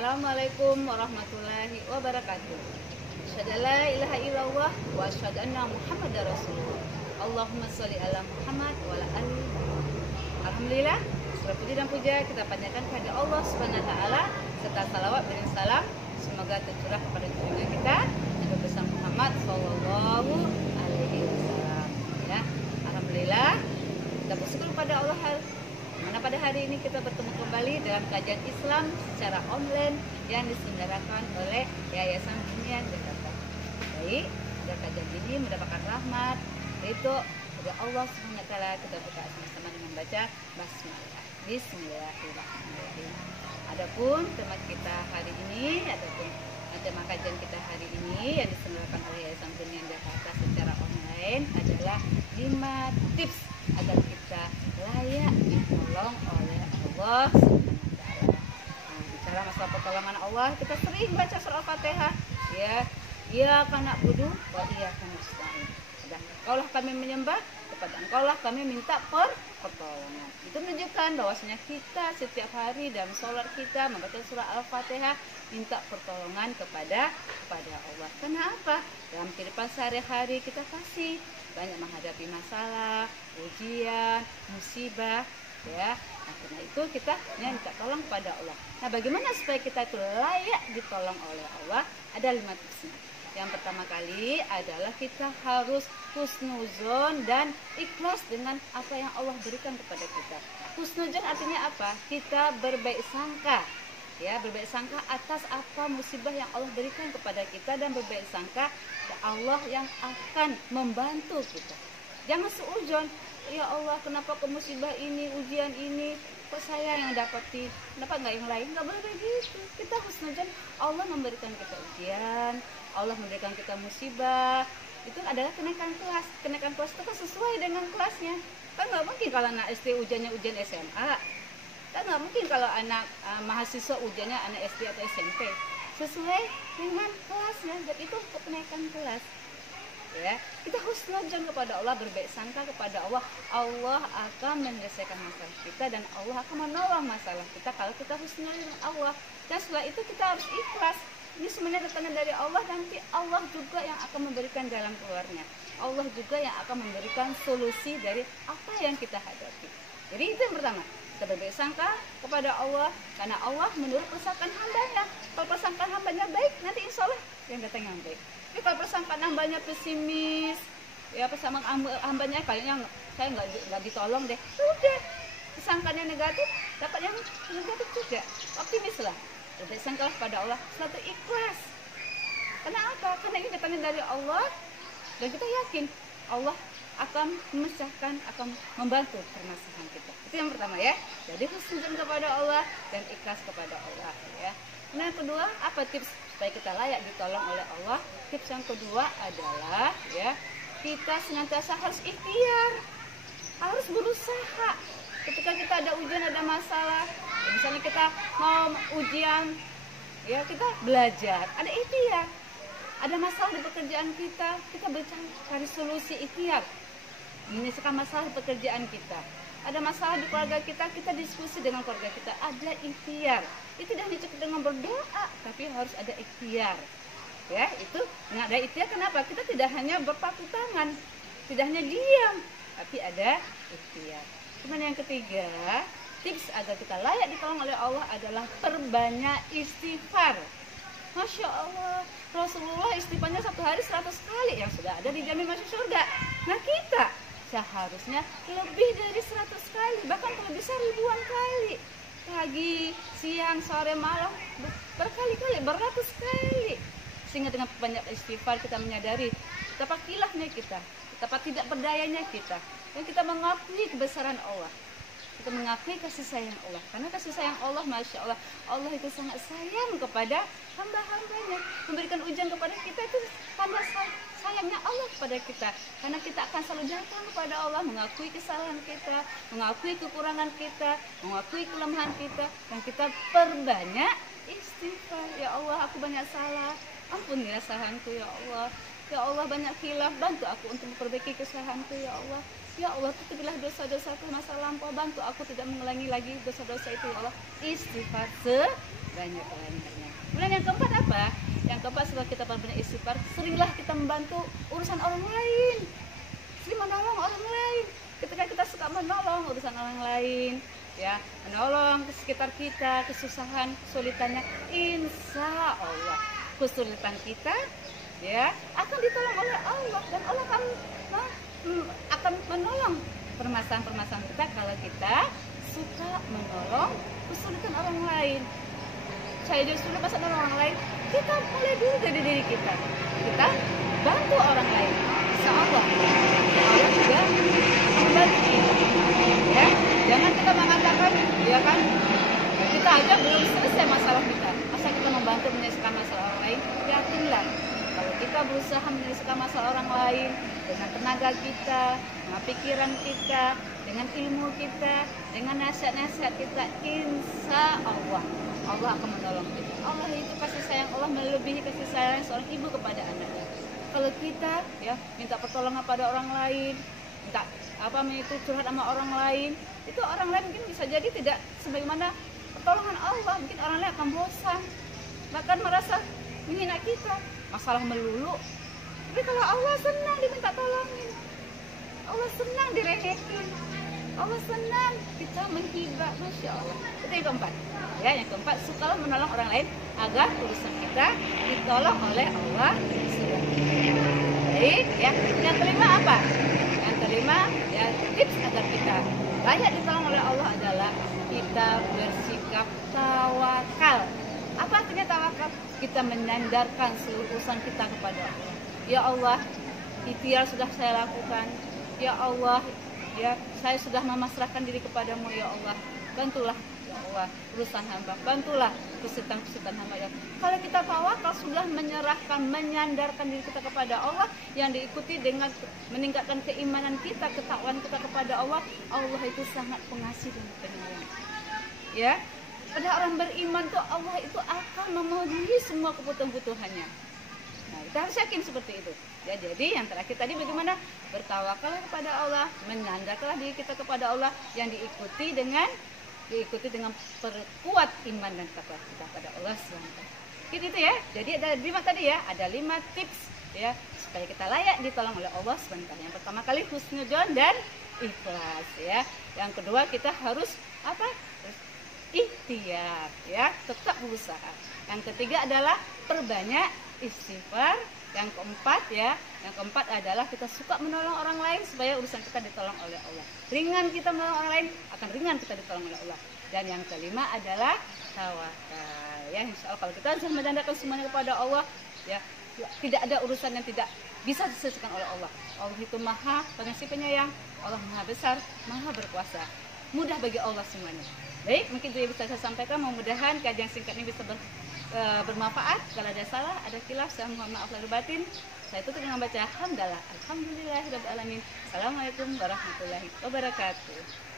Assalamualaikum warahmatullahi wabarakatuh. Asyhadu an la ilaha illallah wa asyhadu anna Muhammadar Rasulullah. Allahumma sholli ala Muhammad wa ala ali Muhammad. Alhamdulillah, segala puji dan puja kita panjatkan kepada Allah Subhanahu wa taala serta salawat dan salam semoga tercurah kepada junjungan kita Nabi besar Muhammad sallallahu alaihi wasallam. Ya, alhamdulillah kita bersyukur kepada Allah mana pada hari ini kita bertemu kembali dalam kajian Islam secara online yang diselenggarakan oleh Yayasan Binian Jakarta. Baik, agar kajian ini mendapatkan rahmat, ridho dari Allah Subhanahu wa taala, kita buka sama-sama dengan baca basmalah. Bismillahirrahmanirrahim. Adapun tema kita hari ini ataupun tema kajian kita hari ini yang diselenggarakan oleh Yayasan Binian Jakarta secara online adalah 5 tips agar kita layak ditolong oleh Allah Subhanahu wa taala. Bicara masalah pertolongan Allah, kita sering baca surah Al-Fatihah, ya. Iyyaka na'budu wa iyyaka nasta'in. Dan Engkaulah kami menyembah, kepada Engkaulah kami minta pertolongan. Itu menunjukkan bahwasanya kita setiap hari dalam sholat kita membaca surah Al-Fatihah minta pertolongan kepada Allah. Kenapa? Dalam kehidupan sehari-hari kita pasti banyak menghadapi masalah, ujian, musibah, ya. Nah, karena itu kita minta tolong kepada Allah. Nah, bagaimana supaya kita itu layak ditolong oleh Allah? Ada 5 tipsnya. Yang pertama kali adalah kita harus husnuzon dan ikhlas dengan apa yang Allah berikan kepada kita. Husnuzon artinya apa? Kita berbaik sangka, ya, berbaik sangka atas apa musibah yang Allah berikan kepada kita dan berbaik sangka Allah yang akan membantu kita. Jangan seujon, ya Allah, kenapa ke musibah ini, ujian ini, kok saya yang dapati, kenapa nggak yang lain? Nggak boleh begitu. Kita husnuzon, Allah memberikan kita ujian, Allah memberikan kita musibah, itu adalah kenaikan kelas. Kenaikan kelas itu kan sesuai dengan kelasnya. Kan nggak mungkin kalau anak SD ujiannya ujian SMA, kan nggak mungkin kalau anak mahasiswa ujiannya anak SD atau SMP. Sesuai dengan kelasnya, dan itu kenaikan kelas. Ya, kita husnuzon kepada Allah, berbaik sangka kepada Allah. Allah akan menyelesaikan masalah kita dan Allah akan menolong masalah kita kalau kita husnuzon dengan Allah. Dan setelah itu kita harus ikhlas. Ini semuanya datangnya dari Allah, nanti Allah juga yang akan memberikan jalan keluarnya. Allah juga yang akan memberikan solusi dari apa yang kita hadapi. Jadi itu yang pertama, kita berbaik sangka kepada Allah karena Allah menurut persangkaan hambanya. Kalau persangkaan hambanya baik, nanti insya Allah yang datang yang baik. Tapi kalau persangkaan hambanya pesimis, ya persangkaan hambanya kayaknya saya nggak ditolong deh, udah persangkaannya negatif, dapat yang negatif juga. Optimislah, berbaik sangkalah pada Allah, selalu ikhlas. Karena apa? Karena ini datangnya dari Allah dan kita yakin Allah akan memecahkan, akan membantu permasalahan kita. Itu yang pertama, ya. Jadi husnuzon kepada Allah dan ikhlas kepada Allah, ya. Nah, yang kedua, apa tips supaya kita layak ditolong oleh Allah? Tips yang kedua adalah, ya, kita senantiasa harus ikhtiar, harus berusaha. Ketika kita ada ujian, ada masalah, misalnya kita mau ujian, ya, kita belajar, ada ikhtiar. Ada masalah di pekerjaan kita cari solusi, ikhtiar menyelesaikan masalah di pekerjaan kita. Ada masalah di keluarga kita diskusi dengan keluarga kita, ada ikhtiar. Itu tidak hanya cukup dengan berdoa, tapi harus ada ikhtiar. Ya, itu dengan ada ikhtiar, kenapa? Kita tidak hanya berpatu tangan, tidak hanya diam, tapi ada ikhtiar. Kemudian yang ketiga, tips agar kita layak ditolong oleh Allah adalah perbanyak istighfar. Masya Allah, Rasulullah istighfarnya 1 hari 100 kali yang sudah ada dijamin masuk surga. Nah, kita seharusnya lebih dari 100 kali, bahkan kalau bisa ribuan kali. Pagi, siang, sore, malam, berkali-kali, beratus kali. Sehingga dengan banyak istighfar kita menyadari betapa kilafnya kita, betapa tidak berdayanya kita, dan kita mengakui kebesaran Allah. Kita mengakui kasih sayang Allah. Karena kasih sayang Allah, Masya Allah, Allah itu sangat sayang kepada hamba-hambanya. Memberikan ujian kepada kita itu tanda sayangnya Allah kepada kita. Karena kita akan selalu datang kepada Allah, mengakui kesalahan kita, mengakui kekurangan kita, mengakui kelemahan kita, dan kita perbanyak istighfar. Ya Allah, aku banyak salah, ampunilah kesalahanku ya Allah. Ya Allah, banyak khilaf, bantu aku untuk memperbaiki kesalahanku ya Allah. Ya Allah, tutupilah dosa-dosaku masa lampau, bantu aku tidak mengulangi lagi dosa-dosa itu ya Allah. Istighfar sebanyak-banyaknya. Kemudian yang keempat apa? Yang keempat, setelah kita berbanyak istighfar, seringlah kita membantu urusan orang lain, sering menolong orang lain. Ketika kita suka menolong urusan orang lain, ya, menolong ke sekitar kita, kesusahan, kesulitannya, insya Allah kesulitan kita, ya, akan ditolong oleh Allah, dan Allah akan menolong permasalahan-permasalahan kita kalau kita suka menolong kesulitan orang lain. Saya juga sudah pasang orang lain, kita mulai dulu dari diri kita bantu orang lain, insya Allah juga membantu kita, ya. Jangan kita mengatakan, ya kan, kita aja belum selesai masalah kita, masa kita membantu menyelesaikan masalah orang lain. Yakinlah, kalau kita berusaha menyelesaikan masalah orang lain dengan tenaga kita, dengan pikiran kita, dengan ilmu kita, dengan nasihat-nasihat kita, insya Allah akan menolong kita. Allah itu kasih sayang, Allah melebihi kasih sayang seorang ibu kepada anaknya. Kalau kita, ya, minta pertolongan pada orang lain, minta itu curhat sama orang lain, itu orang lain mungkin bisa jadi tidak sebagaimana pertolongan Allah. Mungkin orang lain akan bosan, bahkan merasa menghina kita, masalah melulu. Tapi kalau Allah senang diminta tolongin, Allah senang direhekin, Allah senang kita menghibah, masya Allah. Itu yang keempat, ya. Yang keempat, sukalah menolong orang lain agar urusan kita ditolong oleh Allah. Baik, ya. Yang kelima apa? Yang kelima, ya, tips agar kita layak ditolong oleh Allah adalah kita bersikap tawakal. Apa artinya tawakal? Kita menyandarkan seluruh urusan kita kepada Allah. Ya Allah, ikhtiar sudah saya lakukan. Ya Allah, ya, saya sudah memasrahkan diri kepadamu, ya Allah. Bantulah, ya Allah, urusan hamba. Bantulah kesulitan hamba, ya. Kalau kita tawakal, sudah menyerahkan, menyandarkan diri kita kepada Allah, yang diikuti dengan meningkatkan keimanan kita, ketakwaan kita kepada Allah. Allah itu sangat pengasih dan penyayang, ya. Pada orang beriman tuh Allah itu akan memenuhi semua kebutuhan-kebutuhannya. Nah, kita harus yakin seperti itu. Ya, jadi yang terakhir tadi bagaimana? Bertawakal kepada Allah, menyandarkanlah diri kita kepada Allah, yang diikuti dengan perkuat iman dan takwa kita pada Allah SWT. Gitu itu, ya. Jadi ada 5 tadi, ya. Ada 5 tips, ya, supaya kita layak ditolong oleh Allah SWT. Yang pertama kali husnudzon dan ikhlas, ya. Yang kedua kita harus apa? Ikhtiar, ya, tetap berusaha. Yang ketiga adalah perbanyak istighfar. Yang keempat, ya, yang keempat adalah kita suka menolong orang lain supaya urusan kita ditolong oleh Allah. Ringan kita menolong orang lain, akan ringan kita ditolong oleh Allah. Dan yang kelima adalah tawakal, ya. Insya Allah kalau kita sudah menandakan semuanya kepada Allah, ya, tidak ada urusan yang tidak bisa diselesaikan oleh Allah. Allah itu Maha Pengasih Penyayang, Allah Maha Besar, Maha Berkuasa. Mudah bagi Allah semuanya. Baik, mungkin itu yang bisa saya sampaikan. Mudah-mudahan kajian singkat ini bisa bermanfaat. Kalau ada salah, ada khilaf, saya mohon maaf lahir batin. Saya tutup dengan baca hamdalah. Alhamdulillahirabbil alamin. Assalamualaikum warahmatullahi wabarakatuh.